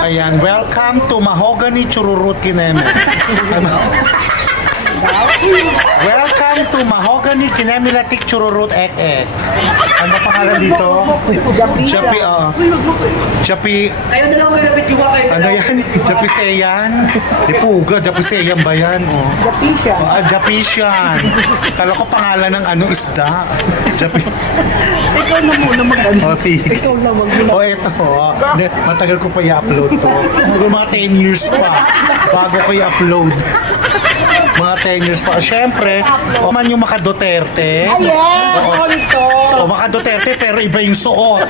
Ayan, welcome to Mahogany Chururut Kineme. Welcome to Mahogany Kinemilatik Chururut Ek. Ano pangalan dito? Japi, Japi. Kayo na lang kayo napitiwa kayo. Ano yan? Japiseyan? Di puga, Japiseyan ba yan? Oh. Japisha. Japisyan. Kala ko pangalan ng ano, isda. Japi. Ikaw na muna mag-ano. Oh, sige. Ikaw na mag-ano. Oh, eto. Oh. Matagal ko pa i-upload to. Mga 10 years pa bago ko i-upload. Mga 10 years pa. Siyempre, man yung Maka Duterte. Ayan! Oo. Ito! O, Maka Duterte pero iba yung suot.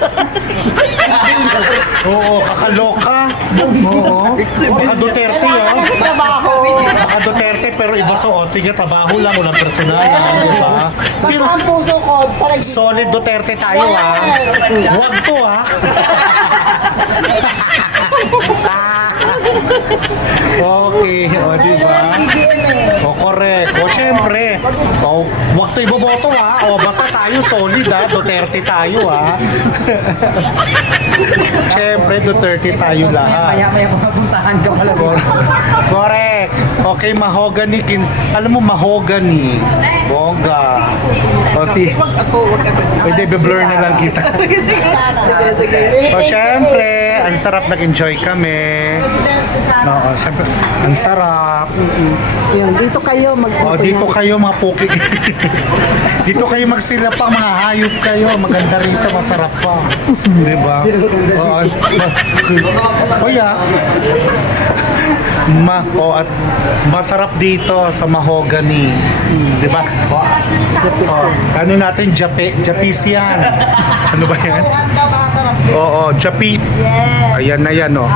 Oo, kakaloka. Oo. Maka Duterte, oh. Trabaho! Maka Duterte pero iba suot. Sige, trabaho lang, walang personalan, di ba? Basta ang puso ko, talagang Solid Duterte tayo, ah. Huwag to, ah. Okay, o, di ba? O, correct. O, syempre. O, huwag to iboboto, ha? O, basta tayo solid, ha? Duterte tayo, ha? Syempre, Duterte tayo lahat. maya pupuntahan ka pala. Correct. Okay, mahogany. Alam mo, mahogany. Bongga. O, si... Pwede, be-blur na lang kita. O, syempre, ang sarap nag-enjoy kami. Oo, syempre, ang sarap. Yun, dito kayo mag O, dito kayo mga puki. Dito kayo magsilapang, mga hayop kayo. Maganda rito, masarap pa. Di ba? Oo. At masarap dito sa mahogany. Di ba? Ano natin, Japisian. Ano ba yan? Oo, Japi. Ayan na yan, oh.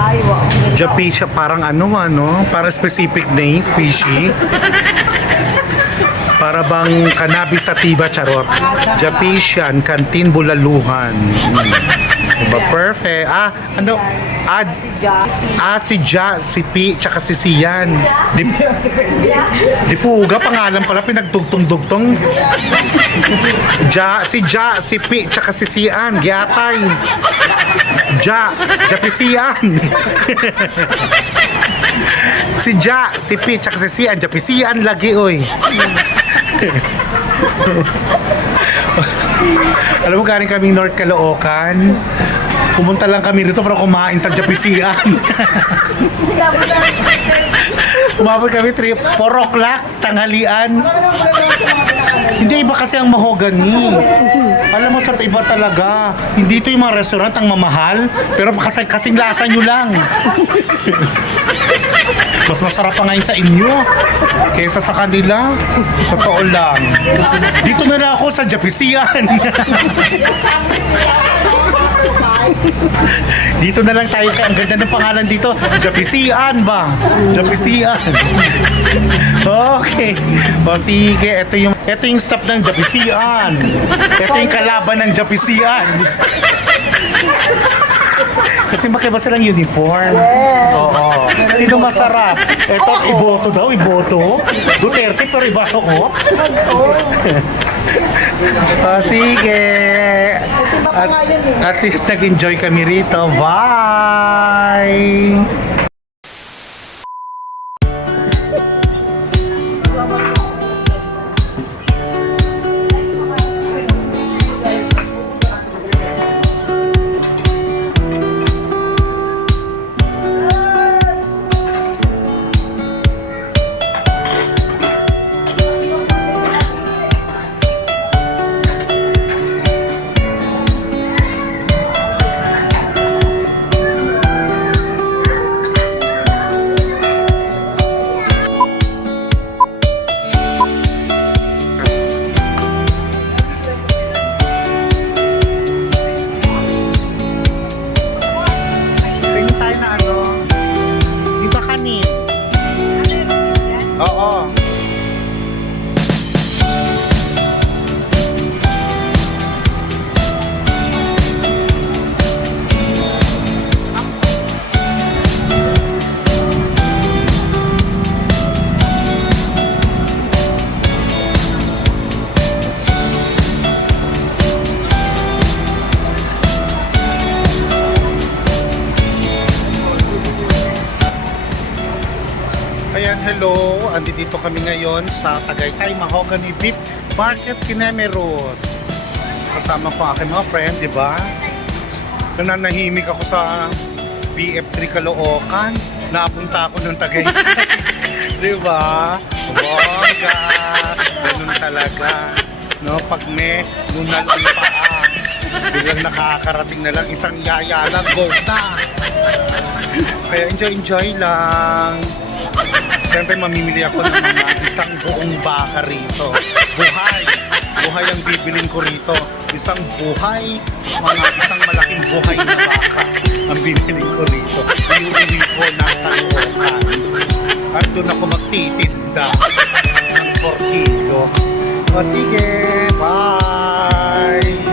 Japi siya, parang parang specific name, species. Para bang cannabis sativa, charot. Japisian, Kantin Bulaluhan. Diba? Perfect. Si Pi, tsaka si Sian. Di puga, pangalan pala, pinagtugtong-dugtong. Si Pi, tsaka si Sian, Giatay. Japisian. Si Pi, tsaka si Sian, Japisian lagi, oy. Alam mo, galing kami North Caloocan. Pumunta lang kami rito para kumain sa Japisian. Umabot kami 4 o'clock, tanghalian. Hindi, iba kasi ang mahogany. Alam mo, sa iba talaga. Hindi ito yung mga restaurant ang mamahal, pero kasing lasa nyo lang. Mas masarap pa ngayon sa inyo kaysa sa kanila. Totoo lang. Dito na lang ako sa Japisian. Dito na lang tayo. Ang ganda ng pangalan dito. Japisian ba? Japisian. Okay. O sige, ito yung staff ng Japisian. Ito yung kalaban ng Japisian. Kasi makiba silang uniform. Oo. Sino masarap? Ito, iboto daw, iboto. Duterte pero iba suot. Sige. At least nag-enjoy kami rito. Bye! hello! Andito kami ngayon sa Tagaytay Mahogany Beef Market, Kineme Road. Kasama ko ang aking mga friend, di ba? Nananahimik ako sa BF3 Caloocan. Napunta ako ng Tagaytay. Di ba? Bongga! Ganun talaga. No, pag may nunal ang paa, biglang nakakarating na lang isang yaya lang, go na! Kaya enjoy lang. Siyempre mamimili ako ng mga isang buong baka rito. Buhay ang bibilin ko rito. Isang buhay, isang malaking buhay na baka ang bibilin ko rito. Iuwi ko ng Caloocan. At doon ako magtitinda ng 4 kilo. O sige, bye!